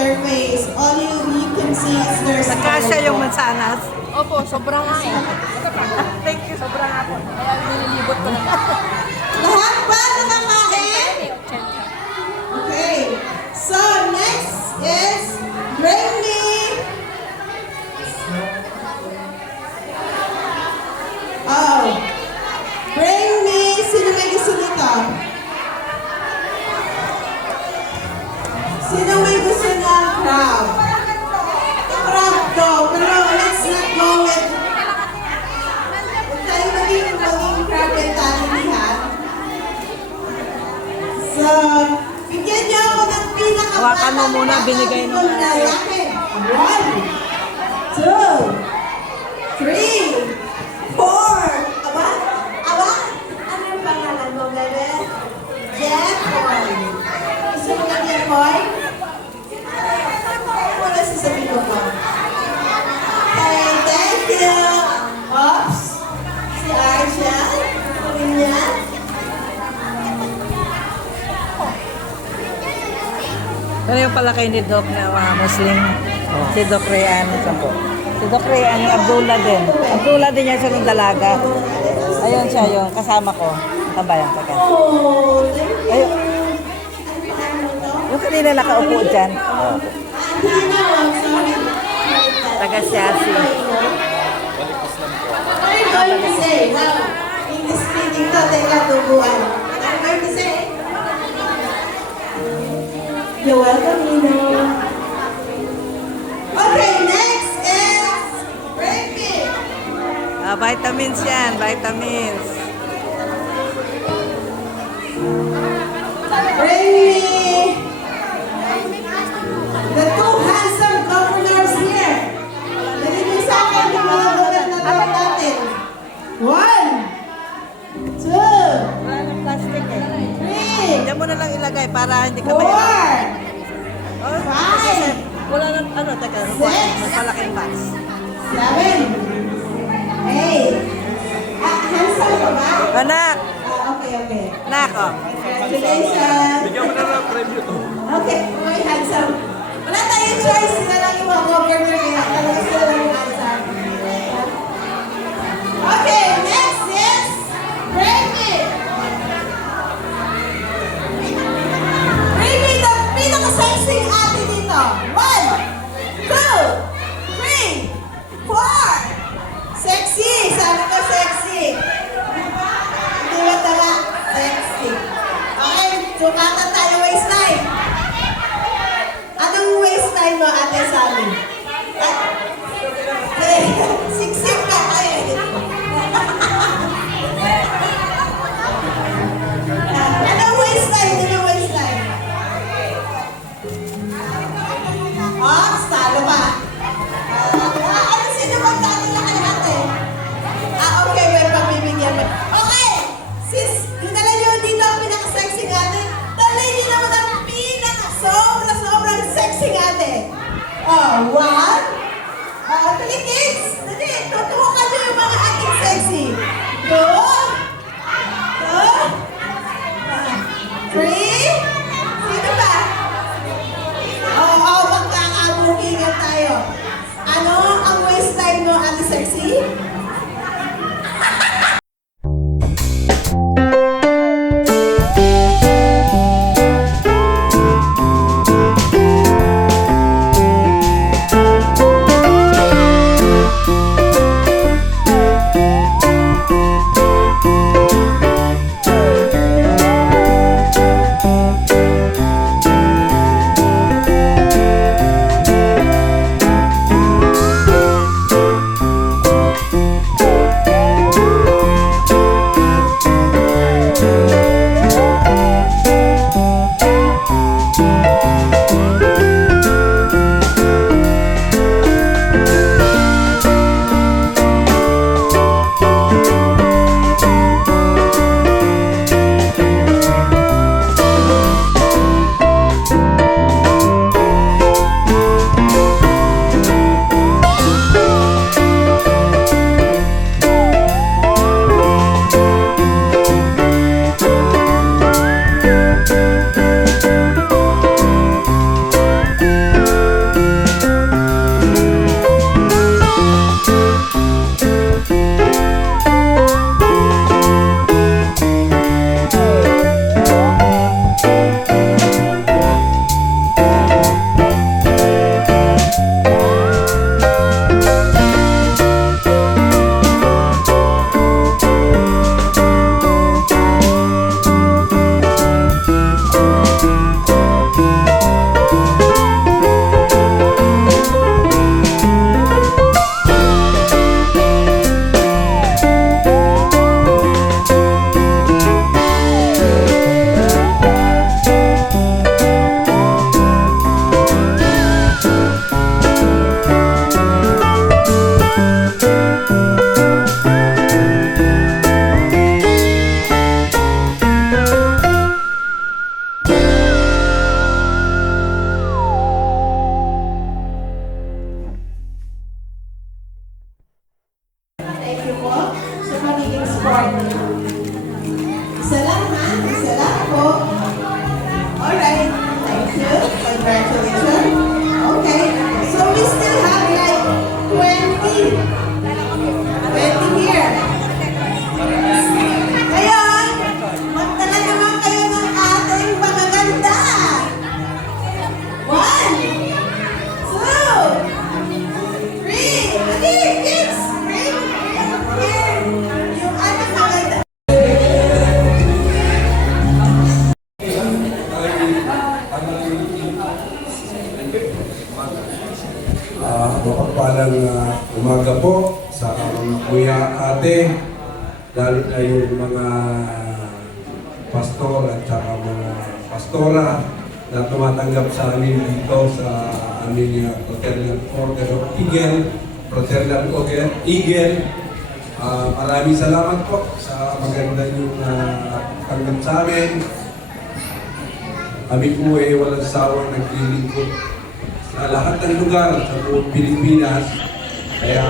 their face. All you can see is their smile. Nagkasya yung mansanas. Opo, sobrang nga eh. Thank you. Sobrang nga po. Kaya nililibot ko na. Lahat ba nakakain? Okay. So, next is bring me. Oh. Bring me. Sino may gusto nito? Sino may gusto ng crab? Crab go. Pero let's not go with... Huwag tayo maging crab mentality, ha? So, bigyan niyo ako ng pinakabata. Hawakan mo muna, binigay mo na. lalaki. 1, 2, 3, 4. Aba? Aba? Ano yung pangalan mo, bebe? Jeffoy. Gusto mo ng Jeffoy? Wala sasabihin ko po. Okay, thank you. Oops. Si Arjan. Sabihin niya. Ano yung palakay ni Doc na Muslim? Si Doc Rayan. Si Doc Rayan, yung Abdullah din. Abdullah din yan siya ng dalaga. Ayun siya yung kasama ko. Tabayan, taga. Oh, thank you. Ayun. Yung kanina nakaupo dyan. Taga Siasi. What are you going to say? Now, English speaking to, teka, tubuan. What are you going to say? You're welcome, Nino. Okay, next is breakfast. Vitamins yan, vitamins. Bring me the two handsome governors here. Nalibig sa akin yung mga gobernador natin. 1, 2, Wala ng plastic eh. 3, Diyan mo na lang ilagay para hindi ka 4, mahirap. Oh, 5, wala ng ano, taga. Mas malaking box. 7, 8. Handsome ka ba? Anak! Okay. Anak, oh. Congratulations. Bigyan mo na lang premyo to. Okay, okay, handsome. Wala tayong choice. Sila lang yung mga governor kaya talaga sila lang yung handsome. Okay, next is Remy. Remy, the pinaka-sexy ate dito. 1, 2, 3, 4. Sexy! Sabi ko sexy. Hindi ba tama? Sexy. Okay, sukatan tayo waistline. Anong waistline mo, Ate Sally? Siksik ka eh. Anong waistline? Anong waistline? Oh, salo pa. Ano sino magkano na kay ate? Okay, may pagbibigyan mo. Okay! Sis, dinala nyo dito ang pinaka-sexy ate. Dali nyo naman ang pinaka-sobrang sexy ate. Oh, 1. Dali kids! Dali, tutukan nyo yung mga ating sexy. 2. 3. Sino ba? Oo, magkakabukingan tayo. Ano ang waistline mo, ate sexy? mapagpalang umaga po sa mga kuya, ate, lalo na yung mga pastor at saka mga pastora na tumatanggap sa amin dito sa aming Fraternal Order of Eagle, Fraternal Order Eagle. Maraming salamat po sa maganda yung tanggap sa amin. Kami po ay walang sawang naglilingkod sa lahat ng lugar sa buong Pilipinas. Kaya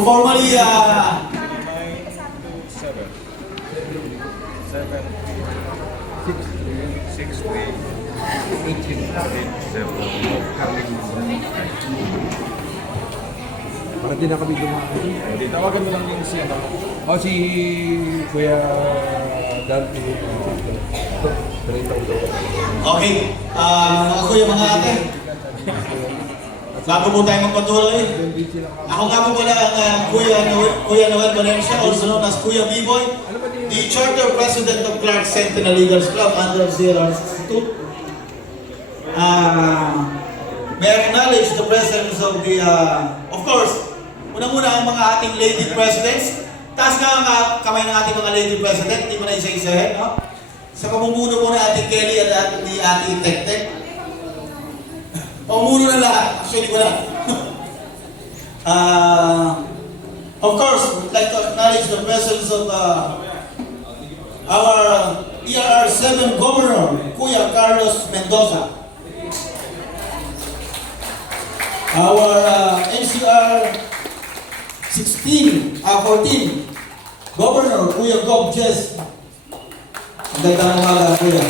formally, para din na kami dumaan. Hindi, tawagan mo lang yung si ano. O si Kuya Dante. okay, ako yung mga ate. Bago po tayo magpatuloy, ako nga po pala ang Kuya Noel Valencia, also known as Kuya B-Boy, the Charter President of Clark Sentinel Leaders Club under CLR 62. May I acknowledge the presence of the, of course, unang-una ang mga ating lady presidents. Taas nga ang kamay ng ating mga lady president, hindi mo na isa-isahin, no? Sa pamumuno po ng ating Kelly at ni ating Tek-Tek. Pamumuno na lahat, actually wala. Of course, we'd like to acknowledge the presence of our ERR7 Governor, Kuya Carlos Mendoza. Our NCR 14 Governor, Kuya Gob Jess. Ang ganda ng mga Kuya.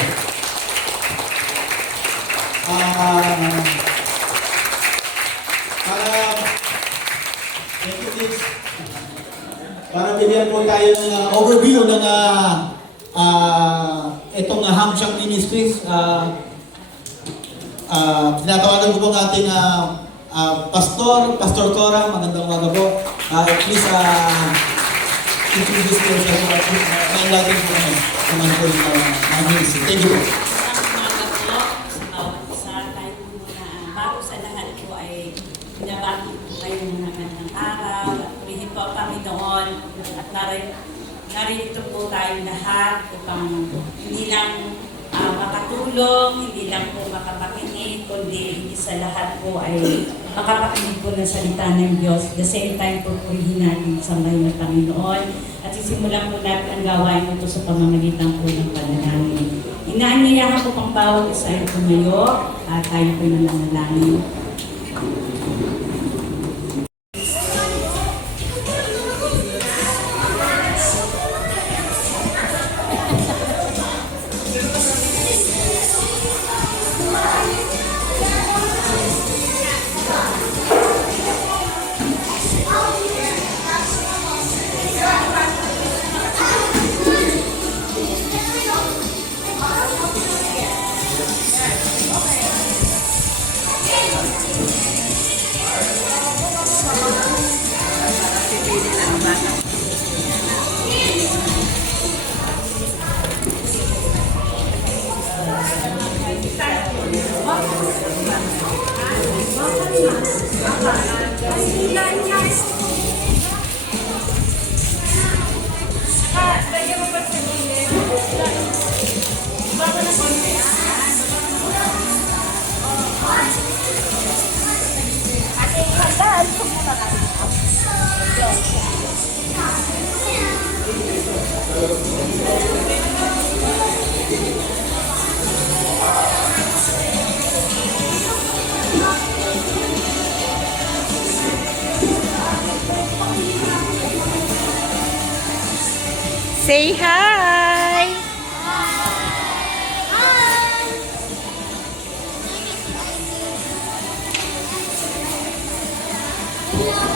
Para bigyan po tayo ng overview ng itong Hamshang Ministries. Tinatawagan ko po ng ating Pastor Cora, magandang umaga po. Please introduce po siya po. Nailatin po kami. Naman po yung ministry. Thank you po. Sa tayo po na bago sa lahat po ay binabati po kayo ng magandang araw at purihin po ang Panginoon at narito po tayong lahat upang hindi lang makatulong, hindi lang po makapakinig, kundi hindi sa lahat po ay makapakinig po ng salita ng Diyos. The same time po purihin natin sa ngayon ng Panginoon at sisimulan po natin ang gawain ito sa pamamagitan po ng panalangin. Inaanyayahan po pang bawat isa ay tumayo at tayo po nananalangin. Say hi! Hi!